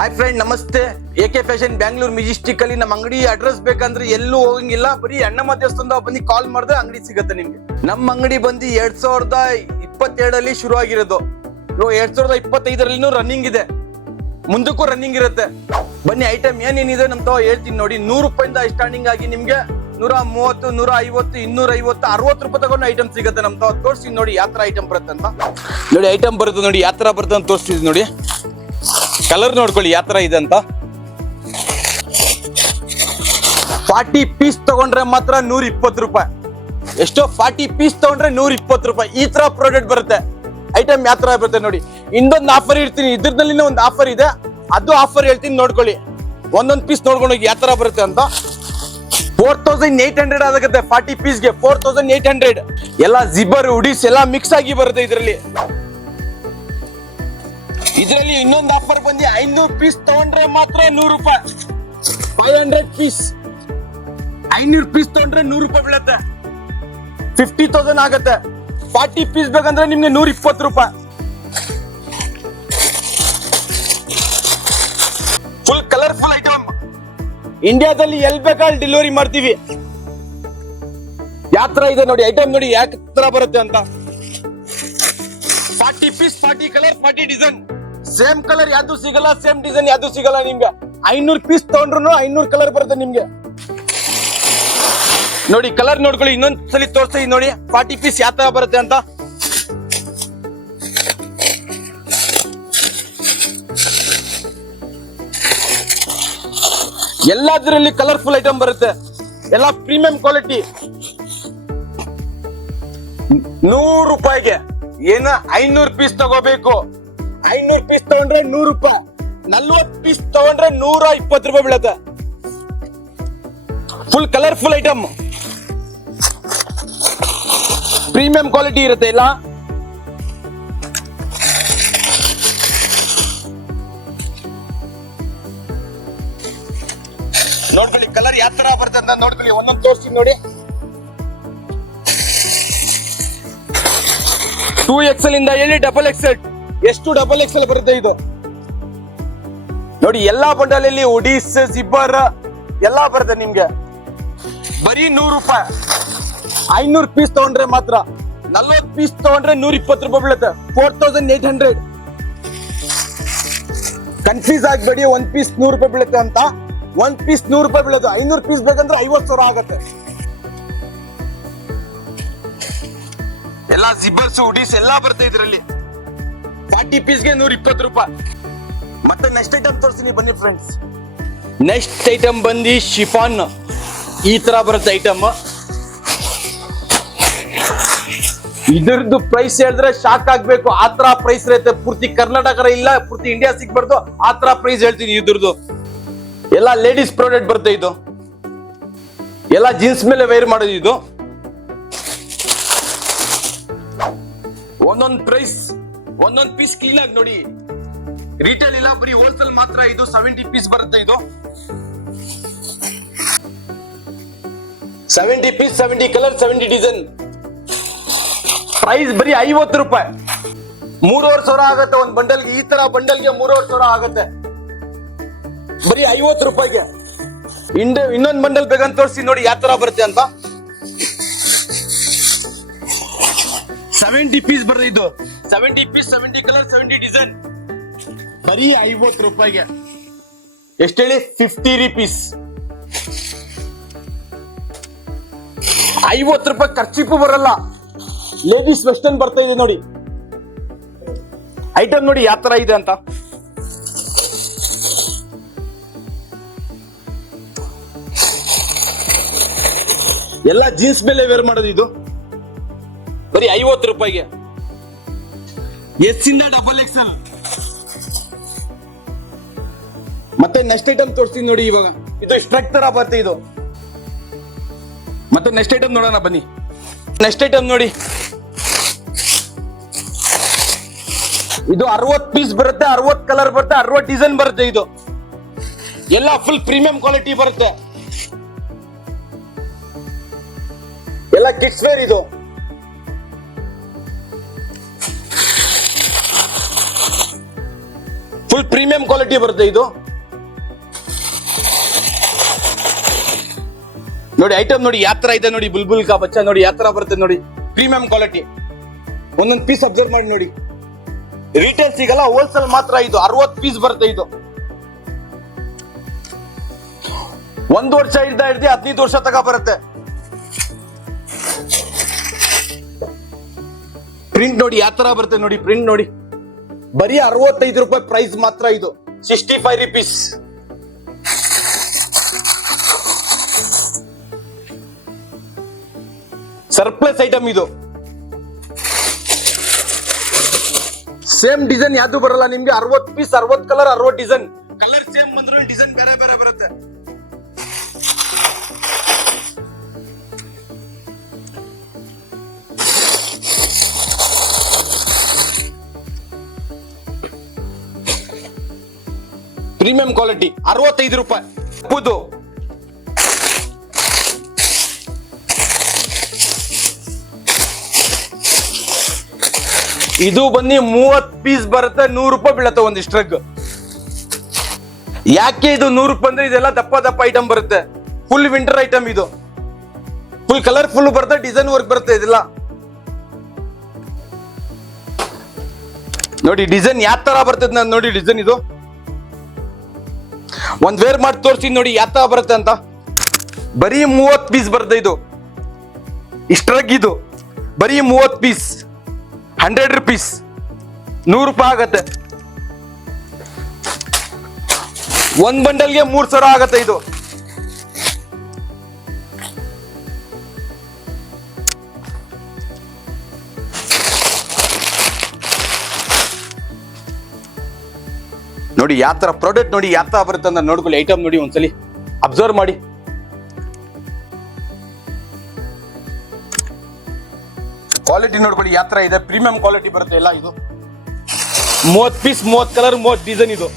Hi friend ನಮಸ್ತೆ. A K fashion Bangalore Majestic ಅಲ್ಲಿ ನಮ್ಮ ಅಂಗಡಿ ಅಡ್ರೆಸ್ ಬೇಕಂದ್ರೆ ಎಲ್ಲೂ ಹೋಗಂಗಿಲ್ಲ. ಬರೀ ಅಣ್ಣ ದೇವಸ್ಥಾನದ ಬಂದು ಕಾಲ್ ಮಾಡಿದ್ರೆ ಅಂಗಡಿ ಸಿಗುತ್ತೆ ನಿಮ್ಗೆ. ನಮ್ಮ ಅಂಗಡಿ ಬಂದು ಎರಡ್ ಸಾವಿರದ ಇಪ್ಪತ್ತೆರಡಲ್ಲಿ ಶುರು ಆಗಿರೋದು ಎರಡ್ ಸಾವಿರದ ಇಪ್ಪತ್ತೈದರಲ್ಲಿನೂ ರನ್ನಿಂಗ್ ಇದೆ. ಮುಂದಕ್ಕೂ ರನ್ನಿಂಗ್ ಇರುತ್ತೆ. ಬನ್ನಿ ಐಟಮ್ ಏನೇನಿದೆ ನಮ್ ತಾವ ಹೇಳ್ತೀನಿ ನೋಡಿ. ನೂರು ರೂಪಾಯಿಂದ ಸ್ಟಾರ್ಟಿಂಗ್ ಆಗಿ ನಿಮ್ಗೆ ನೂರ ಮೂವತ್ತು, ನೂರ ಐವತ್ತು, ಇನ್ನೂರ ಐವತ್ತು, ಅರವತ್ತು ರೂಪಾಯಿ ತಗೊಂಡು ಐಟಮ್ ಸಿಗುತ್ತೆ ನಮ್ ತಾವ. ತೋರಿಸ್ತೀನಿ ನೋಡಿ ಯಾತ್ರ ತರ ಐಟಮ್ ಬರುತ್ತೆ ಅಂತ ನೋಡಿ ಐಟಮ್ ಬರುತ್ತೆ ನೋಡಿ ಯಾವ ತರ ಬರುತ್ತೆ ಅಂತ ತೋರಿಸ್ತಿದ್ವಿ ನೋಡಿ. ಕಲರ್ ನೋಡ್ಕೊಳ್ಳಿ ಯಾವ ತರ ಇದೆ ಅಂತ. ಫಾರ್ಟಿ ಪೀಸ್ ತಗೊಂಡ್ರೆ ಮಾತ್ರ ನೂರ ಇಪ್ಪತ್ತು ರೂಪಾಯಿ. ಎಷ್ಟೋ ಫಾರ್ಟಿ ಪೀಸ್ ತಗೊಂಡ್ರೆ ನೂರ ಇಪ್ಪತ್ತು ರೂಪಾಯಿ. ಈ ತರ ಪ್ರಾಡಕ್ಟ್ ಬರುತ್ತೆ. ಐಟಮ್ ಯಾವ ತರ ಬರುತ್ತೆ ನೋಡಿ. ಇನ್ನೊಂದು ಆಫರ್ ಇರ್ತೀನಿ. ಇದ್ರದಲ್ಲಿನ ಒಂದು ಆಫರ್ ಇದೆ. ಅದು ಆಫರ್ ಹೇಳ್ತೀನಿ ನೋಡ್ಕೊಳ್ಳಿ. ಒಂದೊಂದು ಪೀಸ್ ನೋಡ್ಕೊಂಡು ಹೋಗಿ ಯಾವ ತರ ಬರುತ್ತೆ ಅಂತ. ಫೋರ್ ತೌಸಂಡ್ ಏಟ್ ಹಂಡ್ರೆಡ್ ಆಗುತ್ತೆ ಫಾರ್ಟಿ ಪೀಸ್ಗೆ. ಫೋರ್ ತೌಸಂಡ್ ಏಟ್ ಹಂಡ್ರೆಡ್ ಎಲ್ಲ ಜಿಬರ್ ಉಡಿಸ್ ಎಲ್ಲ ಮಿಕ್ಸ್ ಆಗಿ ಬರುತ್ತೆ ಇದರಲ್ಲಿ. ಇದರಲ್ಲಿ ಇನ್ನೊಂದು ಆಫರ್ ಬಂದು ಐನೂರು ಪೀಸ್ ತಗೊಂಡ್ರೆ ಮಾತ್ರ ನೂರು ರೂಪಾಯಿ. ಫೈವ್ ಹಂಡ್ರೆಡ್ ಪೀಸ್ ಐನೂರು ಪೀಸ್ ತಗೊಂಡ್ರೆ ನೂರು ರೂಪಾಯಿ ಬೀಳತ್ತೆ. ಫಿಫ್ಟಿ ತೌಸಂಡ್ ಆಗತ್ತೆ. ಫಾರ್ಟಿ ಪೀಸ್ ಬೇಕಂದ್ರೆ ನಿಮ್ಗೆ ನೂರ ಇಪ್ಪತ್ತು ರೂಪಾಯಿ. ಫುಲ್ ಕಲರ್ಫುಲ್ ಐಟಮ್ ಇಂಡಿಯಾದಲ್ಲಿ ಎಲ್ ಬೇಕಾದ್ರೆ ಡೆಲಿವರಿ ಮಾಡ್ತೀವಿ. ಯಾವ ತರ ಇದೆ ನೋಡಿ ಐಟಮ್ ನೋಡಿ ಯಾಕೆ ತರ ಬರುತ್ತೆ ಅಂತ. Forty piece forty colour forty design same colour ಯಾವ್ದು ಸಿಗಲ್ಲ ಸೇಮ್ ಡಿಸೈನ್ ಯಾವ್ದು ಸಿಗಲ್ಲ ನಿಮ್ಗೆ. ಐನೂರು ಪೀಸ್ ತಗೊಂಡ್ರು ಐನೂರು ಕಲರ್ ಬರುತ್ತೆ ನಿಮ್ಗೆ. ನೋಡಿ ಕಲರ್ ನೋಡ್ಕೊಳ್ಳಿ ಇನ್ನೊಂದ್ ಸಲ ತೋರಿಸ್ತೀನಿ ನೋಡಿ ಫಾರ್ಟಿ ಪೀಸ್ ಯಾವ ತರ ಬರುತ್ತೆ ಅಂತ. ಎಲ್ಲದರಲ್ಲಿ ಕಲರ್ಫುಲ್ ಐಟಮ್ ಬರುತ್ತೆ. ಎಲ್ಲ ಪ್ರೀಮಿಯಂ ಕ್ವಾಲಿಟಿ ನೂರು ರೂಪಾಯಿಗೆ ಏನ ಐನೂರು ಪೀಸ್ ತಗೋಬೇಕು? ಐನೂರು ಪೀಸ್ ತಗೊಂಡ್ರೆ ನೂರು ರೂಪಾಯಿ. ನಲ್ವತ್ ಪೀಸ್ ತಗೊಂಡ್ರೆ ನೂರ ಇಪ್ಪತ್ತು ರೂಪಾಯಿ ಬೀಳತ್ತೆ. Full colourful item premium quality ಇರುತ್ತೆ ಇಲ್ಲ ನೋಡ್ಕೊಳ್ಳಿ ಕಲರ್ ಯಾವ ತರ ಬರುತ್ತೆ ಅಂತ ನೋಡ್ಕೊಳ್ಳಿ, ಒಂದೊಂದು ತೋರಿಸ್ತೀನಿ ನೋಡಿ. ಟೂ ಎಕ್ಸೆಲ್ ಇಂದ ಹೇಳಿ ಡಬಲ್ ಎಕ್ಸೆಲ್ ಎಷ್ಟು ಡಬಲ್ ಎಕ್ಸೆಲ್ ಬರುತ್ತೆ ಇದು? ನೋಡಿ, ಎಲ್ಲಾ ಬಂಡಲಲ್ಲಿ ಉಡೀಸ್ ಜಿಬ್ಬರ್ ಎಲ್ಲಾ ಬರುತ್ತೆ ನಿಮ್ಗೆ. ಬರೀ ನೂರು ರೂಪಾಯಿ. ಐನೂರು ಪೀಸ್ ತಗೊಂಡ್ರೆ ಮಾತ್ರ. ನಲ್ವತ್ ಪೀಸ್ ತಗೊಂಡ್ರೆ ನೂರ ಇಪ್ಪತ್ತು ರೂಪಾಯಿ ಬೀಳುತ್ತೆ. Four thousand eight hundred confuse ಆಗ್ಬೇಡಿ, ಒಂದ್ ಪೀಸ್ ನೂರು ರೂಪಾಯಿ ಬೀಳುತ್ತೆ ಅಂತ. ಒಂದ್ ಪೀಸ್ ನೂರು ರೂಪಾಯಿ ಬೀಳೋದು ಐನೂರು ಪೀಸ್ ಬೇಕಂದ್ರೆ ಐವತ್ತು ಸಾವಿರ ಆಗತ್ತೆ. ಎಲ್ಲ ಜಿಬ್ಬರ್ಸ್ ಉಡೀಸ್ ಎಲ್ಲಾ ಬರುತ್ತೆ ಇದರಲ್ಲಿ. ಫಾರ್ಟಿ ಪೀಸ್ಗೆ ನೂರ ಇಪ್ಪತ್ತು ರೂಪಾಯಿ. ಮತ್ತೆ ನೆಕ್ಸ್ಟ್ ಐಟಮ್ ತೋರಿಸ್ತೀನಿ ಬನ್ನಿ ಫ್ರೆಂಡ್ಸ್ ನೆಕ್ಸ್ಟ್ ಐಟಮ್ ಬಂದು ಶಿಫಾನ್. ಈ ತರ ಬರುತ್ತೆ ಐಟಮ್ ಇದ್ರದ್ದು ಪ್ರೈಸ್ ಹೇಳಿದ್ರೆ ಶಾಕ್ ಆಗ್ಬೇಕು. ಆ ತರ ಪ್ರೈಸ್ ಇರುತ್ತೆ. ಪೂರ್ತಿ ಕರ್ನಾಟಕ ಇಲ್ಲ ಪೂರ್ತಿ ಇಂಡಿಯಾ ಸಿಗ್ಬಾರ್ದು. ಆ ತರ ಪ್ರೈಸ್ ಹೇಳ್ತೀನಿ ಇದ್ರದ್ದು. ಎಲ್ಲ ಲೇಡೀಸ್ ಪ್ರಾಡಕ್ಟ್ ಬರುತ್ತೆ ಇದು. ಎಲ್ಲ ಜೀನ್ಸ್ ಮೇಲೆ ವೇರ್ ಮಾಡೋದು ಇದು. ಒಂದೊಂದು ಪ್ರೈಸ್ ಒಂದೊಂದ್ ಪೀಸ್ ಕ್ಲೀನ್ ಆಗಿ ನೋಡಿ. ರಿಟೇಲ್ ಇಲ್ಲ, ಬರೀ ಹೋಲ್ಸೇಲ್ ಮಾತ್ರ ಇದು ಸೆವೆಂಟಿ ಪೀಸ್ ಬರುತ್ತೆ ಇದು. Seventy piece seventy colour seventy design price ಬರೀ ಐವತ್ತು ರೂಪಾಯಿ. ಮೂರುವರೆ ಸಾವಿರ ಆಗತ್ತೆ ಒಂದ್ ಬಂಡಲ್ಗೆ. ಈ ತರ ಬಂಡಲ್ಗೆ ಮೂರುವರೆ ಸಾವಿರ ಆಗತ್ತೆ. ಬರೀ ಐವತ್ತು ರೂಪಾಯಿಗೆ. ಇಂಡ ಇನ್ನೊಂದ್ ಬಂಡಲ್ ಬೇಕಂತ ತೋರಿಸಿ ನೋಡಿ ಯಾವ ತರ ಬರುತ್ತೆ ಅಂತ. ಸೆವೆಂಟಿ ಪೀಸ್ ಬರ್ದಿದ್ದು ಇದು seventy piece seventy colour seventy design ಬರೀ ಐವತ್ತು ರೂಪಾಯಿಗೆ. ಎಷ್ಟು ಹೇಳಿ? ಫಿಫ್ಟಿ ರುಪೀಸ್ ಐವತ್ತು ರೂಪಾಯಿ ಖರ್ಚಿಪ್ಪು ಬರಲ್ಲ. ಲೇಡೀಸ್ ವೆಸ್ಟರ್ನ್ ಬರ್ತಾ ಇದೆ ನೋಡಿ. ಐಟಮ್ ನೋಡಿ ಯಾವ ತರ ಇದೆ ಅಂತ. ಎಲ್ಲ ಜೀನ್ಸ್ ಮೇಲೆ ವೇರ್ ಮಾಡೋದು ಇದು. ಬರೀ ಐವತ್ತು ರೂಪಾಯಿಗೆ. ಎಸ್ ಇಂದ ಡಬಲ್ ಎಕ್ಸ್ ಮತ್ತೆ ನೆಕ್ಸ್ಟ್ ಐಟಮ್ ತೋರಿಸ್ತೀನಿ ನೋಡಿ ಇವಾಗ. ಇದು ಸ್ಟ್ರಕ್ ತರ ಬರುತ್ತೆ ಇದು. ಮತ್ತೆ ನೆಕ್ಸ್ಟ್ ಐಟಮ್ ನೋಡೋಣ ಬನ್ನಿ. ನೆಕ್ಸ್ಟ್ ಐಟಮ್ ನೋಡಿ. ಇದು ಅರವತ್ ಪೀಸ್ ಬರುತ್ತೆ ಅರವತ್ ಕಲರ್ ಬರುತ್ತೆ ಅರವತ್ ಡಿಸೈನ್ ಬರುತ್ತೆ ಇದು. ಎಲ್ಲ ಫುಲ್ ಪ್ರೀಮಿಯಂ ಕ್ವಾಲಿಟಿ ಬರುತ್ತೆ. ಎಲ್ಲ ಕಿಡ್ಸ್ ವೇರ್ ಇದು. ಫುಲ್ ಪ್ರೀಮಿಯಂ ಕ್ವಾಲಿಟಿ ಬರುತ್ತೆ ಇದು. ನೋಡಿ ಐಟಮ್ ನೋಡಿ ಯಾತ್ರ ತರ ಇದೆ ನೋಡಿ, ಬುಲ್ಬುಲ್ ಕಾ ಬಚ್ಚ, ನೋಡಿ ಯಾತ್ರ ತರ ಬರುತ್ತೆ ನೋಡಿ ಪ್ರೀಮಿಯಂ ಕ್ವಾಲಿಟಿ ಒಂದೊಂದು ಪೀಸ್ ಅಬ್ಸರ್ವ್ ಮಾಡಿ ನೋಡಿ. ರಿಟೇಲ್ ಸಿಗಲ್ಲ ಹೋಲ್ಸೇಲ್ ಮಾತ್ರ ಇದು, ಅರವತ್ತು ಪೀಸ್ ಬರುತ್ತೆ ಇದು. ಒಂದು ವರ್ಷ ಇದ್ದ ಹಿಡ್ದು ಹದಿನೈದು ವರ್ಷ ತಗ ಬರುತ್ತೆ. ಪ್ರಿಂಟ್ ನೋಡಿ ಯಾತ್ರ ತರ ಬರುತ್ತೆ ನೋಡಿ ಪ್ರಿಂಟ್ ನೋಡಿ. ಬರೀ ಅರವತ್ತೈದು ರೂಪಾಯಿ ಪ್ರೈಸ್ ಮಾತ್ರ ಇದು. Sixty five rupees surplus item ಇದು. ಸೇಮ್ ಡಿಸೈನ್ ಯಾವ್ದು ಬರಲ್ಲ ನಿಮ್ಗೆ? ಅರವತ್ ಪೀಸ್ ಅರವತ್ ಕಲರ್ ಅರವತ್ ಡಿಸೈನ್ ಕಲರ್ ಸೇಮ್ ಬಂದ್ರೆ ಡಿಸೈನ್ ಬೇರೆ ಬೇರೆ ಬರುತ್ತೆ. ಪ್ರೀಮಿಯಂ ಕ್ವಾಲಿಟಿ ಅರವತ್ತೈದು ರೂಪಾಯಿ. ಉಪ್ಪುದು ಇದು ಬನ್ನಿ ಮೂವತ್ ಪೀಸ್ ಬರುತ್ತೆ, ನೂರು ರೂಪಾಯಿ ಬೀಳತ್ತೆ ಒಂದು ಸ್ಟ್ರಗ್ ಯಾಕೆ ಇದು ನೂರು ರೂಪಾಯಿ ಅಂದ್ರೆ ಇದೆಲ್ಲ ದಪ್ಪ ದಪ್ಪ ಐಟಮ್ ಬರುತ್ತೆ. ಫುಲ್ ವಿಂಟರ್ ಐಟಮ್ ಇದು. ಫುಲ್ ಕಲರ್ಫುಲ್ ಬರುತ್ತೆ ಡಿಸೈನ್ ವರ್ಕ್ ಬರುತ್ತೆ ಇದೆಲ್ಲ. ನೋಡಿ ಡಿಸೈನ್ ಯಾವ ತರ ಬರ್ತದೆ ನಾನು ನೋಡಿ ಡಿಸೈನ್ ಇದು. ಒಂದ್ ವೇರ್ ಮಾಡಿ ತೋರಿಸಿ ನೋಡಿ ಯಾವ ಬರುತ್ತೆ ಅಂತ. ಬರೀ ಮೂವತ್ ಪೀಸ್ ಬರುತ್ತೆ ಇದು. ಇಷ್ಟರಗಿದು ಬರೀ ಮೂವತ್ ಪೀಸ್ ಹಂಡ್ರೆಡ್ ರುಪೀಸ್ ನೂರು ರೂಪಾಯಿ ಆಗತ್ತೆ. ಒಂದ್ ಬಂಡಲ್ಗೆ ಮೂರ್ ಸಾವಿರ ಆಗತ್ತೆ ಇದು. ನೋಡಿ ಯಾವ ತರ ಪ್ರಾಡಕ್ಟ್ ನೋಡಿ ಯಾವ ತರ ಬರುತ್ತೆ ಅಂತ ನೋಡ್ಕೊಳ್ಳಿ ಐಟಮ್ ನೋಡಿ ಒಂದ್ಸಲಿ. ಅಬ್ಸರ್ವ್ ಮಾಡಿ. ಕ್ವಾಲಿಟಿ ನೋಡ್ಕೊಳ್ಳಿ, ಯಾವ ತರ ಇದೆ. ಪ್ರೀಮಿಯಂ ಕ್ವಾಲಿಟಿ ಬರುತ್ತೆ ಎಲ್ಲ ಇದು. ಮೂವತ್ ಪೀಸ್ ಮೂವತ್ ಕಲರ್ ಮೂವತ್ ಡಿಸೈನ್ ಇದು.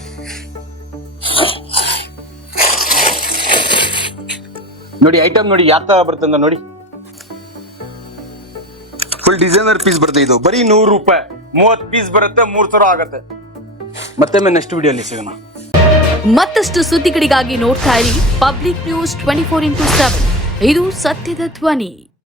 ನೋಡಿ ಐಟಮ್ ನೋಡಿ ಯಾವ ತರ ಬರುತ್ತೆ ಅಂತ ನೋಡಿ. ಫುಲ್ ಡಿಸೈನರ್ ಪೀಸ್ ಬರುತ್ತೆ ಇದು. ಬರೀ ನೂರು ರೂಪಾಯಿ. ಮೂವತ್ ಪೀಸ್ ಬರುತ್ತೆ, ಮೂರ್ ಸಾವಿರ ಆಗತ್ತೆ. ಮತ್ತೆ ನೆಕ್ಸ್ಟ್ ವಿಡಿಯೋಲಿ ಸಿಗೋಣ. ಮತ್ತಷ್ಟು ಸುದ್ದಿಗಳಿಗಾಗಿ ನೋಡ್ತಾ ಇರಿ public news twenty four into seven ಇದು ಸತ್ಯದ ಧ್ವನಿ.